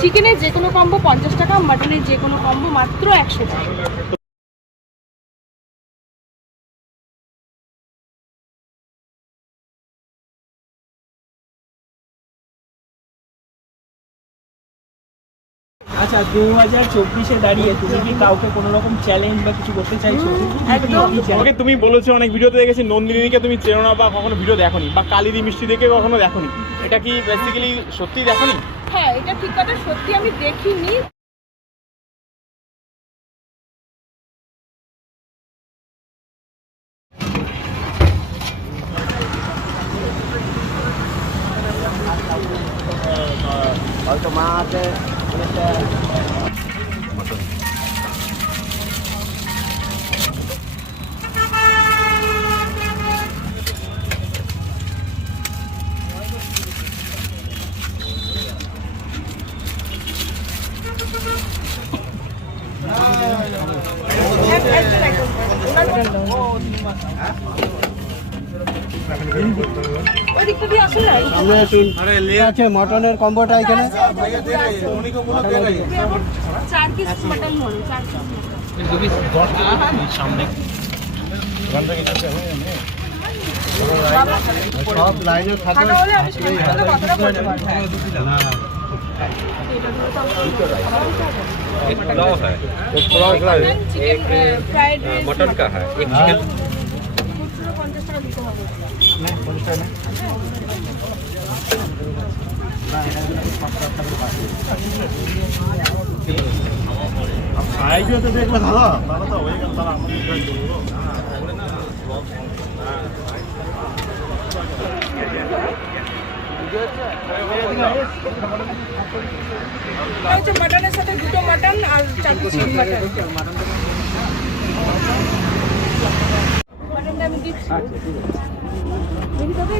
চিকেনের যে কোনো কম্বো 50 টাকা, মাটনের যে কোনো কম্বো মাত্র 100 টাকা। আচ্ছা, 2024-এ দাঁড়িয়ে তুমি কি কাউকে কোনো রকম চ্যালেঞ্জ বা কিছু করতে চাইছো? একদম। ওকে, তুমি বলেছো অনেক ভিডিওতে দেখেছি নন্দিনীকে তুমি চেনো না বা কখনো ভিডিও দেখোনি, বা কালিদি মিষ্টি দেখে কখনো দেখোনি, এটা কি বেসিক্যালি সত্যি দেখোনি? হ্যাঁ, এটা ঠিক কথা, সত্যি আমি দেখিনি। ওই দিকটা দিয়ে আসুন না। আছে মটনের কম্বোটা এখানে 4 পিস মটন হলো, 4 পিস সামনে সব লাইনে থাকে। খাটা হলে আমি সাথে কথাটা বলতে পারবো। एक पुलाव है, वो pulao chicken fried rice mutton का है, एक चिकन 50 টাকা দিতে হবে। আইডিয়াতে দেখলে দাদা দাদা তো হয়ে গেল, তারা আমাদের বলবো হচ্ছে মাটনের সাথে দুটো মাটন আর 4 পিস মাটন। মাটনটা আমি দিচ্ছি। দেখি তবে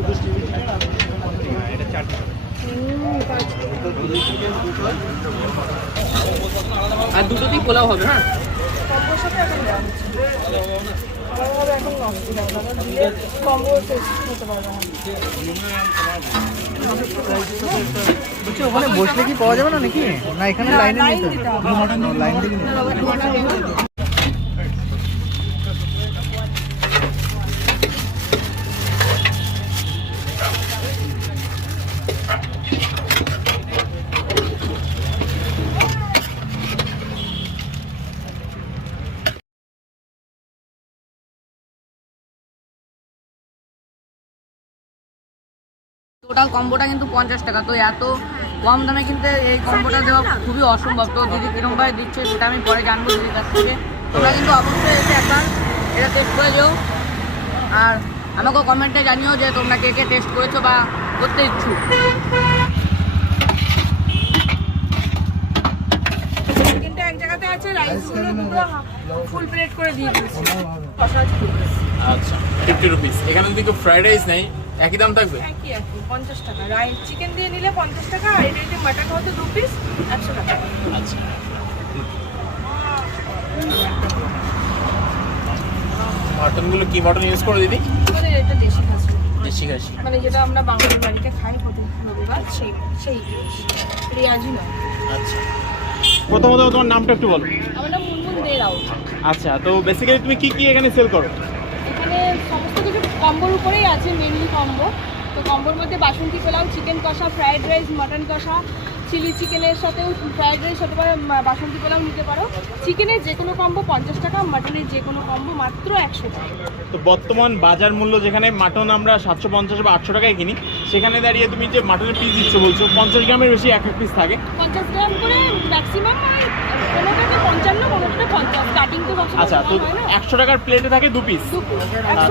আর দুটোতেই পোলাও হবে। হ্যাঁ, কম্বোর সাথে এখন দেওয়া হচ্ছে। আলাদাভাবে এখন অসুবিধা হবে না, দিলে কম্বো টেস্ট করতে পারবে না। বলছি ওখানে বসলে কি পাওয়া যাবে না নাকি? না এখানে লাইনে লাইন নিতে দিতে হবে। লাইন দিকে নিতে হবে। টোটাল কম্বোটা কিন্তু 50 টাকা। তো এত কম দামে কিন্তু এই কম্বোটা দেওয়া খুবই অসম্ভব। তো দিদি কিরমভাবে দিচ্ছে সেটা আমি পরে জানবো দিদির কাছ থেকে। তোমরা কিন্তু অবশ্যই এসে একবার এটা টেস্ট করে যাও, আর আমাকেও কমেন্টে জানিও যে তোমরা কে কে টেস্ট করেছো বা করতে ইচ্ছুক। চিকেনটা এক জায়গাতে আছে, রাইসগুলো দুটো ফুল প্লেট করে দিয়ে দিয়েছি। কষা আছে। আচ্ছা 50 রুপিস। এখানে যদি কেউ ফ্রাইড রাইস নেই একই দাম থাকবে? একই 50 টাকা। রাইস চিকেন দিয়ে নিলে 50 টাকা, আর এটা যদি মাটন হতো 2 পিস 100 টাকা। আচ্ছা, মাটনগুলো কি মটন ইউজ করে দিদি? আমাদের এটা দেশি খাসি, দেশি খাসি। মানে যেটা আমরা বাঙালি বাড়িতে খাই প্রতি রবিবার, সেই রিয়াজি নয়। আচ্ছা, প্রথমত তোমার নামটা একটু বলো। আমার নাম মুনমুন দে রাউত। আচ্ছা, তো বেসিক্যালি তুমি কি কি এখানে সেল করো? এখানে সমস্ত কিছু কম্বোর উপরেই আছে, মেনলি কম্বো। তো কম্বোর মধ্যে বাসন্তী পোলাও, চিকেন কষা, ফ্রাইড রাইস, মটন কষা, চিলি চিকেনের সাথেও ফ্রাইড রাইস হতে পারে, বাসন্তী পোলাও নিতে পারো। চিকেনের যে কোনো কম্বো 50 টাকা, মাটনের যে কোনো কম্বো মাত্র 100 টাকা। তো বর্তমান বাজার মূল্য যেখানে মাটন আমরা 750 বা 800 টাকায় কিনি, সেখানে দাঁড়িয়ে তুমি যে মাটনের পিস দিচ্ছ বলছো 50 গ্রামের বেশি এক এক পিস থাকে। 50 গ্রাম করে ম্যাক্সিমাম, কোনোটাতে 55, কোনোটাতে 50, স্টার্টিং তো সবসময় আচ্ছা, তো 100 টাকার প্লেটে থাকে 2 পিস।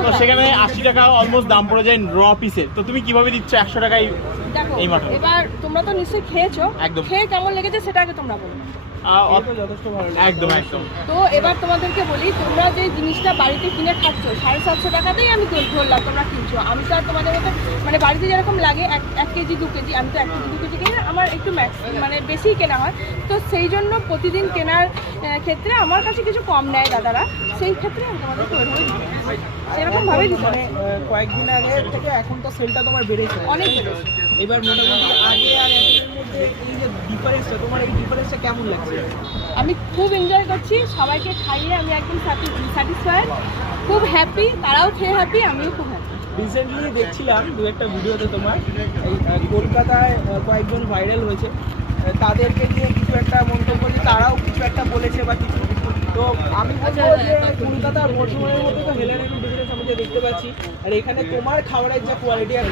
তো সেখানে 80 টাকা অলমোস্ট দাম পড়ে যায় র পিসের। তো তুমি কিভাবে দিচ্ছ 100 টাকায় দেখো, এই মাটন? এবার তোমরা তো নিশ্চয়ই খেয়েছো, একদম। খেয়ে কেমন লেগেছে সেটা আগে তোমরা বলো। যথেষ্ট ভালো। একদম একদম। তো এবার তোমাদেরকে বলি, তোমরা যে জিনিসটা বাড়িতে কিনে খাচ্ছ 750 টাকাতেই আমি ধরলাম তোমরা কিনছো। আমি তো আর তোমাদের মতো মানে বাড়িতে যেরকম লাগে 1 কেজি 2 কেজি, আমি তো 1 কেজি 2 কেজি কিনে আমার আমার একটু মানে বেশি কেনা হয়, তো সেই জন্য প্রতিদিন কেনার ক্ষেত্রে আমার কাছে কিছু কম নেয় দাদারা, সেই ক্ষেত্রে আমি তোমাদেরকে ওইভাবে সেরকমভাবেই দিতে মানে কয়েকদিন আগে থেকে এখন তো সেলটা তোমার বেড়েছে অনেক বেড়েছে। এবার মোটামুটি আগে আর এখনের মধ্যে এই যে ডিফারেন্সটা, তোমার এই ডিফারেন্সটা কেমন লাগছে? আমি খুব এনজয় করছি, সবাইকে খাইয়ে আমি একদম স্যাটিসফাইড, খুব হ্যাপি, তারাও খেয়ে হ্যাপি, আমিও খুব হ্যাপি। রিসেন্টলি দেখছিলাম দু একটা ভিডিওতে তোমার এই কলকাতায় কয়েকজন ভাইরাল হয়েছে, তাদেরকে নিয়ে কিছু একটা মন্তব্য যে তারাও কিছু একটা বলেছে বা কিছু, তো আমি বলবো যে কলকাতা আর বর্ধমানের মধ্যে তো হেলার একটু ডিফারেন্স আমি দেখতে পাচ্ছি, আর এখানে তোমার খাবারের যে কোয়ালিটি আর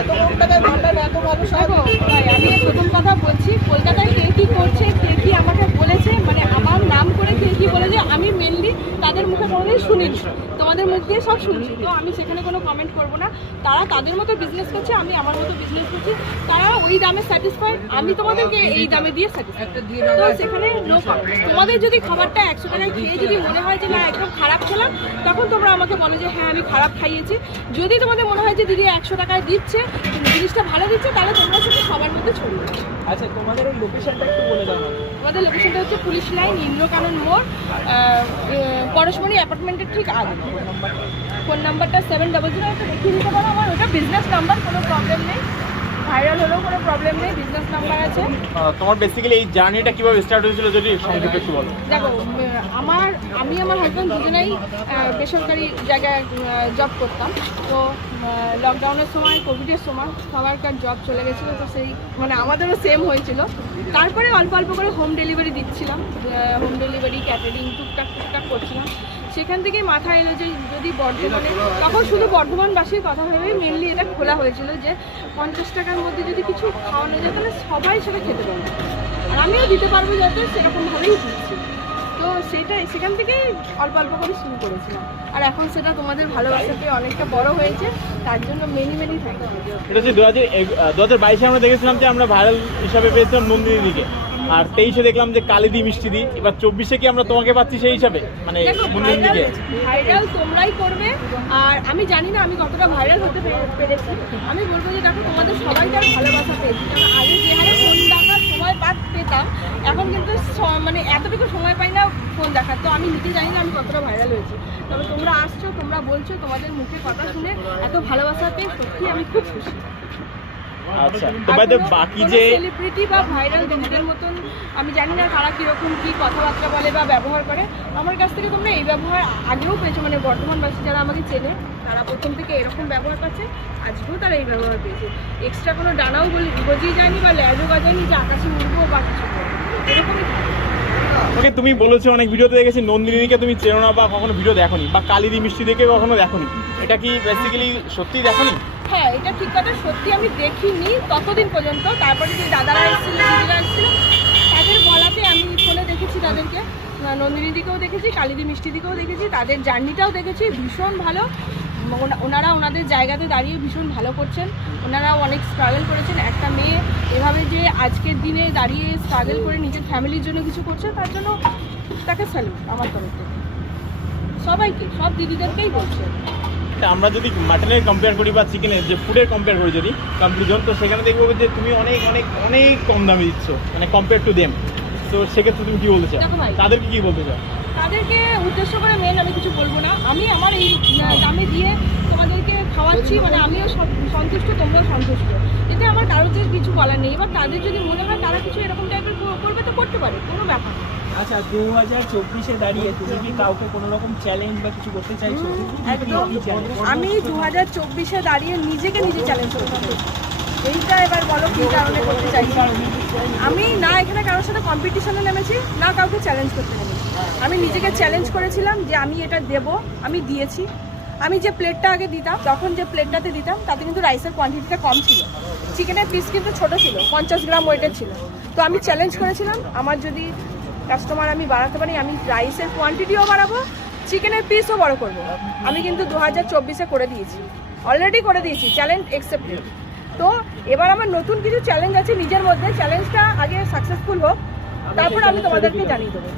এত কম টাকায় ভান্ডার এত ভালো সব। ভাই আমি প্রথম কথা বলছি, কলকাতায় কে কী করছে, কে কী আমাকে বলেছে, মানে আমার নাম করে কে কী বলেছে আমি মেনলি তাদের মুখে কোনোদিন শুনিনি, তোমাদের মুখ দিয়ে সব শুনছি, তো আমি সেখানে কোনো কমেন্ট করবো না। তারা তাদের মতো বিজনেস করছে, আমি আমার মতো বিজনেস করছি, তারা ওই দামে স্যাটিসফাইড, আমি তোমাদেরকে এই দামে দিয়ে স্যাটিসফাইড, তো সেখানে নো কমেন্ট। তোমাদের যদি খাবারটা 100 টাকায় খেয়ে যদি মনে হয় যে না একদম খারাপ খেলাম, তখন তোমরা আমাকে বলো যে হ্যাঁ আমি খারাপ খাইয়েছি। যদি তোমাদের মনে হয় যে দিদি 100 টাকায় দিচ্ছে, জিনিসটা ভালো দিচ্ছে, তাহলে তোমরা সেটা সবার মধ্যে ছড়িয়ে দাও। আচ্ছা, তোমাদের এই লোকেশনটা একটু বলে দাও। আমাদের লোকেশনটা হচ্ছে পুলিশ লাইন, ইন্দ্রকানন মোড়, পরশমণি অ্যাপার্টমেন্টের ঠিক আগে। ফোন নাম্বারটা 700, ওটা দেখিয়ে দিতে পারো, আমার ওটা বিজনেস নাম্বার, কোনো প্রবলেম নেই, ভাইরাল হলেও কোনো প্রবলেম নেই, বিজনেস নাম্বার আছে। তোমার বেসিক্যালি এই জার্নিটা কিভাবে স্টার্ট হয়েছিল যদি সংক্ষেপে একটু বলো। দেখো আমি আমার হাজব্যান্ড দুজনেই বেসরকারি জায়গায় জব করতাম, তো লকডাউনের সময় কোভিডের সময় সবারকার জব চলে গেছিলো, তো সেই মানে আমাদেরও সেম হয়েছিল। তারপরে অল্প অল্প করে হোম ডেলিভারি দিচ্ছিলাম, হোম ডেলিভারি ক্যাটারিং টুকটাক করছিলাম। সেখান থেকেই মাথায় এলো যে যদি বর্ধমানে, তখন শুধু বর্ধমানবাসীর কথা ভেবেই মেনলি এটা খোলা হয়েছিল যে 50 টাকার মধ্যে যদি কিছু খাওয়ানো যায় তাহলে সবাই সেটা খেতে পারবে, আর আমিও দিতে পারবো যাতে সেরকমভাবেই দিচ্ছি। তো সেখান থেকেই অল্প অল্প করে শুরু করেছিলাম, আর এখন সেটা তোমাদের ভালোবাসাতে অনেকটা বড় হয়েছে, তার জন্য মেনি থ্যাংক ইউ। এটা হচ্ছে 2022-এ আমরা দেখেছিলাম যে আমরা ভাইরাল হিসাবে পেয়েছিলাম নন্দিনী দিকে, আর 23-এ দেখলাম যে কালিদি মিষ্টি দি, এবার 24-এ কি আমরা তোমাকে পাচ্ছি সেই হিসাবে, মানে নন্দিনী দিকে? ভাইরাল তোমরাই করবে, আর আমি জানি না আমি কতটা ভাইরাল হতে পেরেছি। আমি বলবো যে দেখো তোমাদের সবাইকার ভালোবাসা পেয়েছি, কারণ আগে যে হারে ফোন দেখার সময় পেতাম, এখন কিন্তু মানে এতটুকু সময় পাই না ফোন দেখার, তো আমি নিজে জানি না আমি কতটা ভাইরাল হয়েছি। তবে তোমরা আসছো, তোমরা বলছো, তোমাদের মুখে কথা শুনে এত ভালোবাসা পেয়ে সত্যি আমি খুব খুশি। আচ্ছা, তো বাকি যে সেলিব্রিটি বা ভাইরাল দিদিদের মতন আমি জানি না তারা কীরকম কী কথাবার্তা বলে বা ব্যবহার করে, আমার কাছ থেকে তোমরা এই ব্যবহার আগেও পেয়েছো, মানে বর্ধমানবাসী যারা আমাকে চেনে তারা প্রথম থেকে এরকম ব্যবহার পাচ্ছে, আজকেও তারা এই ব্যবহার পেয়েছে। এক্সট্রা কোনো ডানাও গজিয়ে যায়নি বা ল্যাজও বাজায়নি যে আকাশে উড়বো বা কিছু এরকমই। ওকে, তুমি বলেছো অনেক ভিডিওতে দেখেছি নন্দিনীকে তুমি চেনো না বা কখনো ভিডিও দেখোনি, বা কালিদি মিষ্টি দেখে কখনো দেখোনি, এটা কি বেসিক্যালি সত্যিই দেখোনি? হ্যাঁ, এটা ঠিক কথা, সত্যি আমি দেখিনি ততদিন পর্যন্ত। তারপরে যে দাদারা এসেছিলো, দিদিরা এসেছিলো, তাদের বলাতে আমি ফোনে দেখেছি তাদেরকে, নন্দিনী দিকেও দেখেছি, কালিদি মিষ্টি দিকেও দেখেছি, তাদের জার্নিটাও দেখেছি, ভীষণ ভালো। ওনারা ওনাদের জায়গাতে দাঁড়িয়ে ভীষণ ভালো করছেন, ওনারাও অনেক স্ট্রাগল করেছেন। একটা মেয়ে এভাবে যে আজকের দিনে দাঁড়িয়ে স্ট্রাগল করে নিজের ফ্যামিলির জন্য কিছু করছে, তার জন্য তাকে স্যালুট আমার তরফ থেকে, সবাইকে, সব দিদিদেরকেই বলছে। আমরা যদি মাটনের কম্পেয়ার করি বা চিকেনের যে ফুডের কম্পেয়ার করি যদি কম্পারিজন, তো সেখানে দেখবো যে তুমি অনেক অনেক অনেক কম দামে দিচ্ছ, মানে কম্পেয়ার টু দেম। তো সেক্ষেত্রে তুমি কি বলতে চাও, তাদেরকে কি বলতে চাও? তাদেরকে উদ্দেশ্য করে মেন আমি কিছু বলবো না, আমি আমার এই দামে দিয়ে তোমাদেরকে খাওয়াচ্ছি, মানে আমিও সন্তুষ্ট, তোমরাও সন্তুষ্ট, এতে আমার কারোর কিছু বলার নেই। এবার তাদের যদি মনে হয় তারা কিছু এরকম টাইপের করবে তো করতে পারে, কোনো ব্যাপার না। আচ্ছা, 2024-এ দাঁড়িয়ে তুমি কি কাউকে কোনো রকম চ্যালেঞ্জ বা কিছু করতে চাইছো? একদম, আমি 2024-এ দাঁড়িয়ে নিজেকে নিজে চ্যালেঞ্জ করতে চাইছি। এইটা এবার বলো কী কারণে করতে চাইছি। আমি না এখানে কারোর সাথে কম্পিটিশনে নেমেছি, না কাউকে চ্যালেঞ্জ করতে নেমেছি। আমি নিজেকে চ্যালেঞ্জ করেছিলাম যে আমি এটা দেবো, আমি দিয়েছি। আমি যে প্লেটটা আগে দিতাম, তখন যে প্লেটটাতে দিতাম তাতে কিন্তু রাইসের কোয়ান্টিটিটা কম ছিল, চিকেনের পিস কিন্তু ছোটো ছিল, 50 গ্রাম ওয়েটের ছিল। তো আমি চ্যালেঞ্জ করেছিলাম আমার যদি কাস্টমার আমি বাড়াতে পারি, আমি রাইসের কোয়ান্টিটিও বাড়াবো, চিকেনের পিসও বড় করব। আমি কিন্তু 2024-এ করে দিয়েছি, অলরেডি করে দিয়েছি, চ্যালেঞ্জ অ্যাকসেপ্টেড। তো এবার আমার নতুন কিছু চ্যালেঞ্জ আছে নিজের মধ্যে, চ্যালেঞ্জটা আগে সাকসেসফুল হোক, তারপর আমি তোমাদেরকে জানিয়ে দেবো।